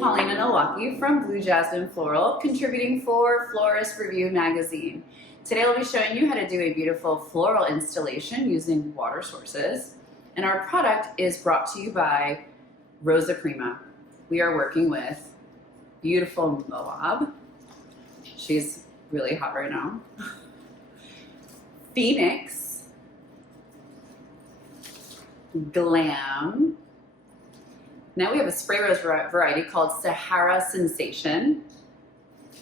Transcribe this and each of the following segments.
Pauline in Milwaukee from Blue Jasmine Floral, contributing for Florist Review magazine. Today I'll be showing you how to do a beautiful floral installation using water sources. And our product is brought to you by Rosa Prima. We are working with beautiful Moab. She's really hot right now. Phoenix, Glam. Now we have a spray rose variety called Sahara Sensation.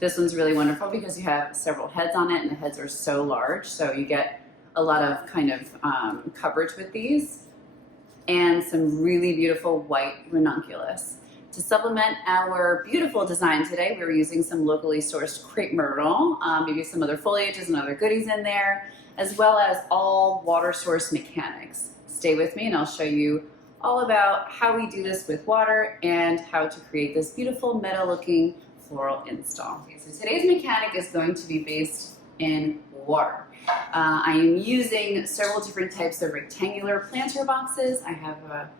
This one's really wonderful because you have several heads on it and the heads are so large, so you get a lot of kind of coverage with these. And some really beautiful white ranunculus. To supplement our beautiful design today, we were using some locally sourced crepe myrtle, maybe some other foliages and other goodies in there, as well as all water source mechanics. Stay with me and I'll show you all about how we do this with water and how to create this beautiful meta looking floral install. Okay, so today's mechanic is going to be based in water. I am using several different types of rectangular planter boxes. I have a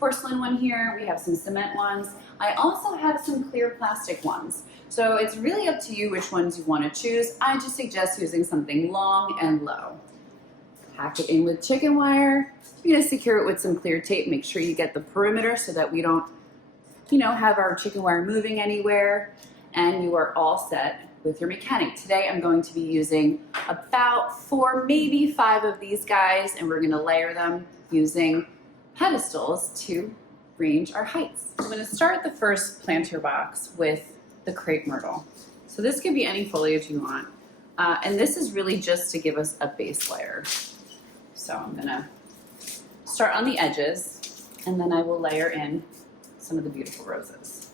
porcelain one here, we have some cement ones. I also have some clear plastic ones. So it's really up to you which ones you want to choose. I just suggest using something long and low. Pack it in with chicken wire. You're gonna secure it with some clear tape. Make sure you get the perimeter so that we don't, have our chicken wire moving anywhere. And you are all set with your mechanic. Today I'm going to be using about 4, maybe 5 of these guys, and we're gonna layer them using pedestals to range our heights. I'm gonna start the first planter box with the crepe myrtle. So this could be any foliage you want. And this is really just to give us a base layer. So I'm gonna start on the edges, and then I will layer in some of the beautiful roses.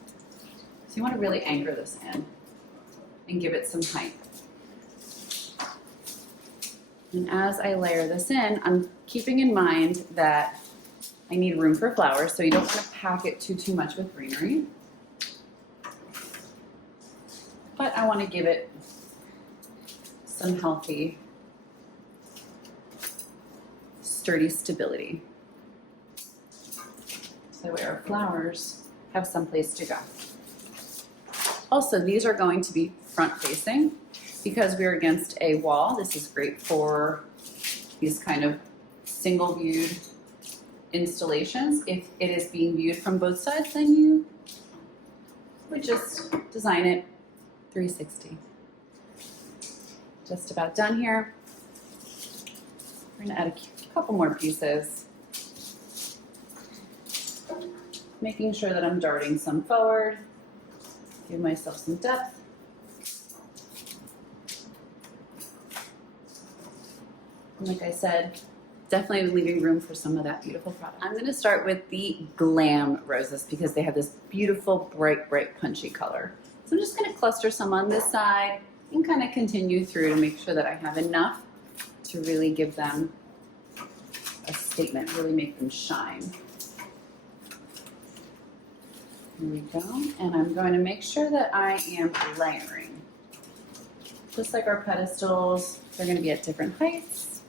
So you wanna really anchor this in and give it some height. And as I layer this in, I'm keeping in mind that I need room for flowers, so you don't want to pack it too much with greenery. But I want to give it some healthy, sturdy stability. So that way our flowers have some place to go. Also, these are going to be front facing because we're against a wall. This is great for these kind of single viewed installations. If it is being viewed from both sides, then you would just design it 360. Just about done here. We're gonna add a couple more pieces. Making sure that I'm darting some forward. Give myself some depth. And like I said, definitely leaving room for some of that beautiful product. I'm gonna start with the Glam roses because they have this beautiful, bright, punchy color. So I'm just gonna cluster some on this side and kind of continue through to make sure that I have enough to really give them a statement, really make them shine. Here we go. And I'm going to make sure that I am layering. Just like our pedestals, they're gonna be at different heights.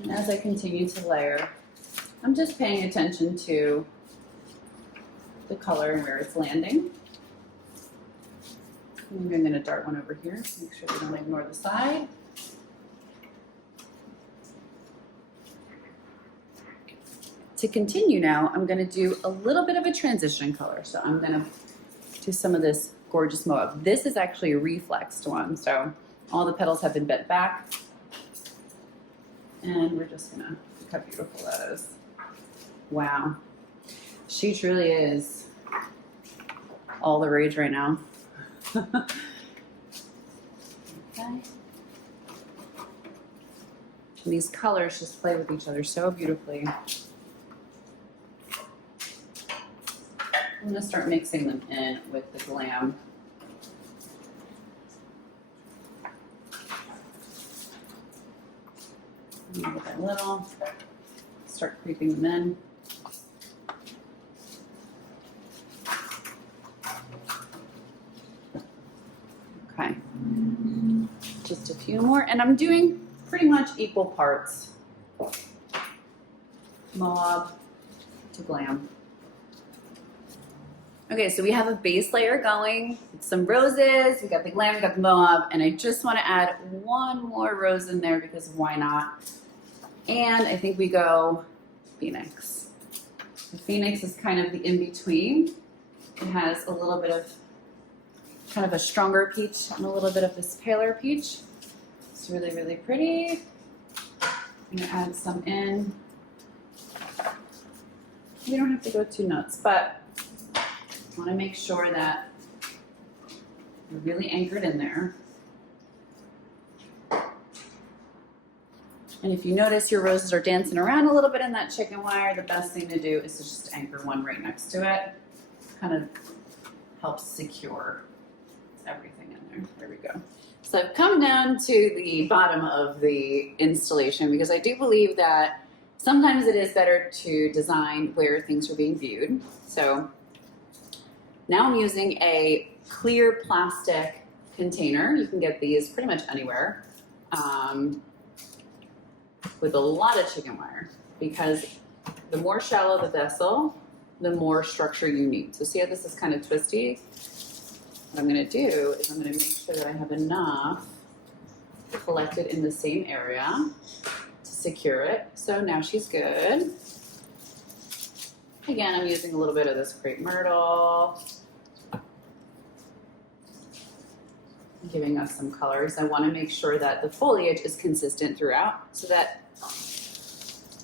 And as I continue to layer, I'm just paying attention to the color and where it's landing. Maybe I'm going to dart one over here, make sure we don't ignore the side. To continue now, I'm going to do a little bit of a transition color. So I'm going to do some of this gorgeous Moab. This is actually a reflexed one, so all the petals have been bent back. And we're just gonna look how beautiful that is. Wow. She truly is all the rage right now. Okay. And these colors just play with each other so beautifully. I'm gonna start mixing them in with the Glam. Little by little, start creeping them in. Okay, just a few more, and I'm doing pretty much equal parts. Moab to Glam. Okay, so we have a base layer going. It's some roses, we got the Glam, we got the Moab, and I just want to add one more rose in there because why not? And I think we go Phoenix. The Phoenix is kind of the in-between. It has a little bit of kind of a stronger peach and a little bit of this paler peach. It's really, really pretty. I'm gonna add some in. We don't have to go too nuts, but I wanna make sure that we're really anchored in there. And if you notice your roses are dancing around a little bit in that chicken wire, the best thing to do is to just anchor one right next to it. Kind of helps secure everything in there. There we go. So I've come down to the bottom of the installation because I do believe that sometimes it is better to design where things are being viewed. So now I'm using a clear plastic container. You can get these pretty much anywhere. With a lot of chicken wire, because the more shallow the vessel, the more structure you need. So see how this is kind of twisty? What I'm gonna do is I'm gonna make sure that I have enough collected in the same area to secure it. So now she's good. Again, I'm using a little bit of this crape myrtle, giving us some colors. I want to make sure that the foliage is consistent throughout so that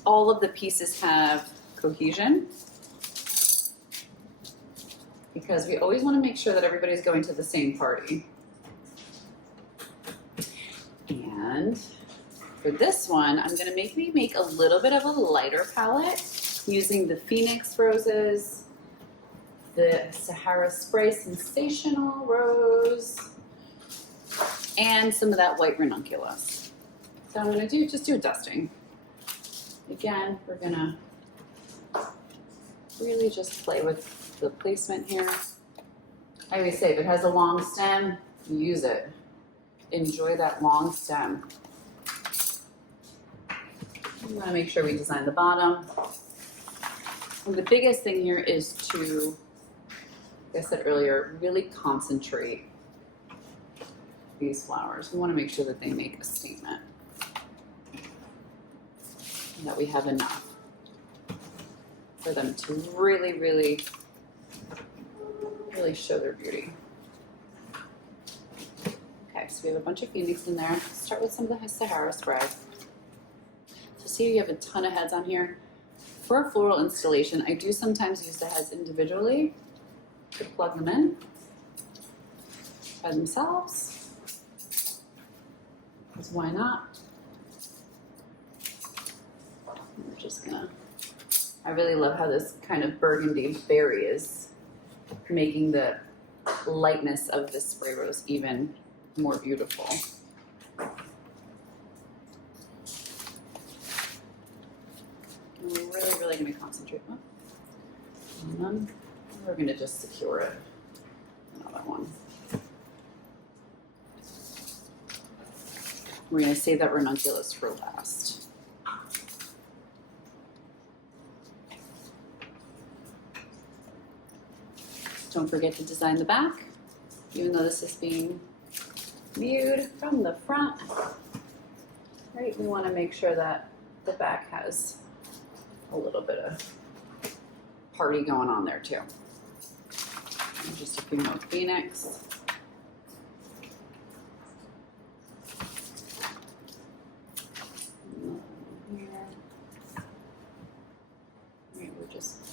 all of the pieces have cohesion, because we always want to make sure that everybody's going to the same party. And for this one, I'm going to maybe make a little bit of a lighter palette using the Phoenix roses, the Sahara Sensational rose, and some of that white ranunculus. So I'm gonna just do a dusting. Again, we're gonna really just play with the placement here. I always say, if it has a long stem, use it. Enjoy that long stem. We wanna make sure we design the bottom. And the biggest thing here is to, like I said earlier, really concentrate these flowers. We want to make sure that they make a statement, and that we have enough for them to really, really, really show their beauty. Okay, so we have a bunch of Phoenix in there. Let's start with some of the Sahara spray. So see, you have a ton of heads on here. For a floral installation, I do sometimes use the heads individually to plug them in by themselves. Because why not? We're just gonna, I really love how this kind of burgundy berry is making the lightness of this spray rose even more beautiful. And we're really, really gonna concentrate on them. We're gonna just secure it. Another one. We're going to save that ranunculus for last. Don't forget to design the back, even though this is being viewed from the front. Right, we want to make sure that the back has a little bit of party going on there too. And just a few more Phoenix.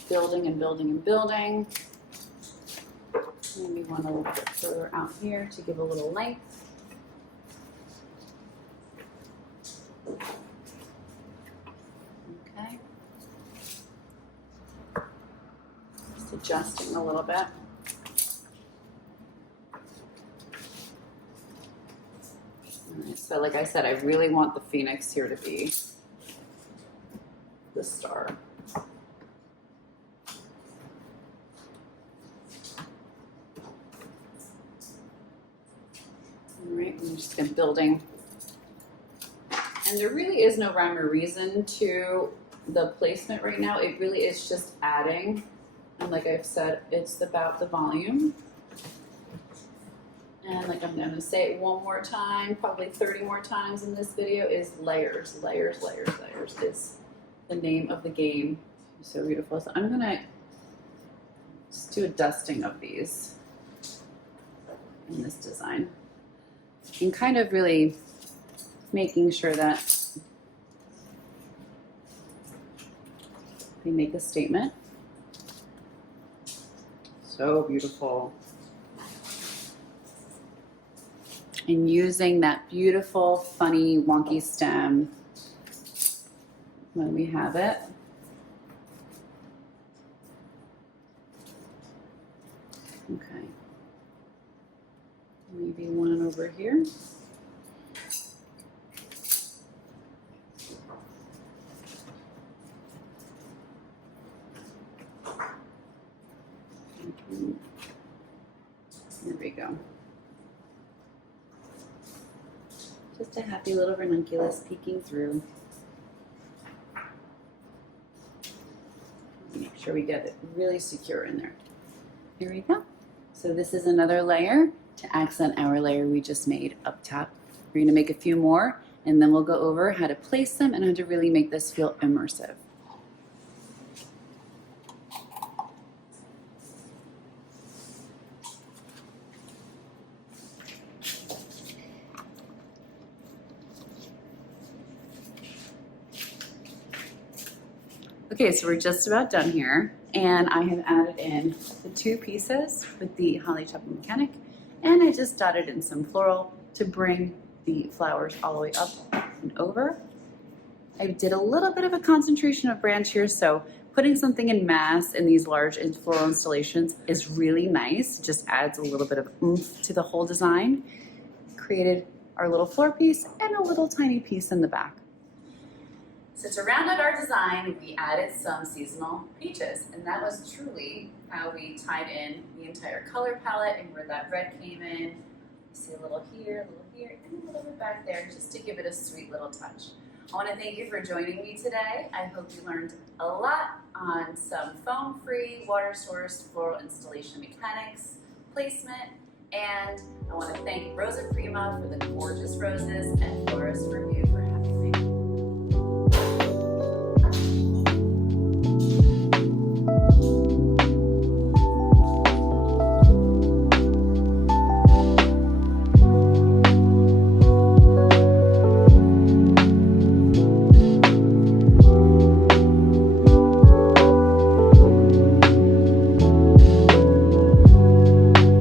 Building and building and building. Maybe one a little bit further out here to give a little length. Okay. Just adjusting a little bit. All right, so like I said, I really want the Phoenix here to be the star. I'm just going to building And there really is no rhyme or reason to the placement right now. It really is just adding. And like I've said, it's about the volume. And like I'm gonna say it one more time, probably 30 more times in this video, is layers, layers, layers, layers is the name of the game. So beautiful. So I'm gonna just do a dusting of these in this design. And kind of really making sure that they make a statement. So beautiful. And using that beautiful, funny, wonky stem when we have it. Okay. Maybe one over here. There we go. Just a happy little ranunculus peeking through. Make sure we get it really secure in there. Here we go. So this is another layer to accent our layer we just made up top. We're gonna make a few more and then we'll go over how to place them and how to really make this feel immersive. Okay, so we're just about done here, and I have added in the 2 pieces with the Holly Chapel Mechanic, and I just dotted in some floral to bring the flowers all the way up and over. I did a little bit of a concentration of branch here, so putting something in mass in these large floral installations is really nice. It just adds a little bit of oomph to the whole design. Created our little floor piece and a little tiny piece in the back. So to round out our design, we added some seasonal peaches, and that was truly how we tied in the entire color palette and where that red came in. You see a little here, and a little bit back there, just to give it a sweet little touch. I want to thank you for joining me today. I hope you learned a lot on some foam-free, water-sourced floral installation mechanics, placement, and I want to thank Rosa Prima for the gorgeous roses and Florist Review for having me.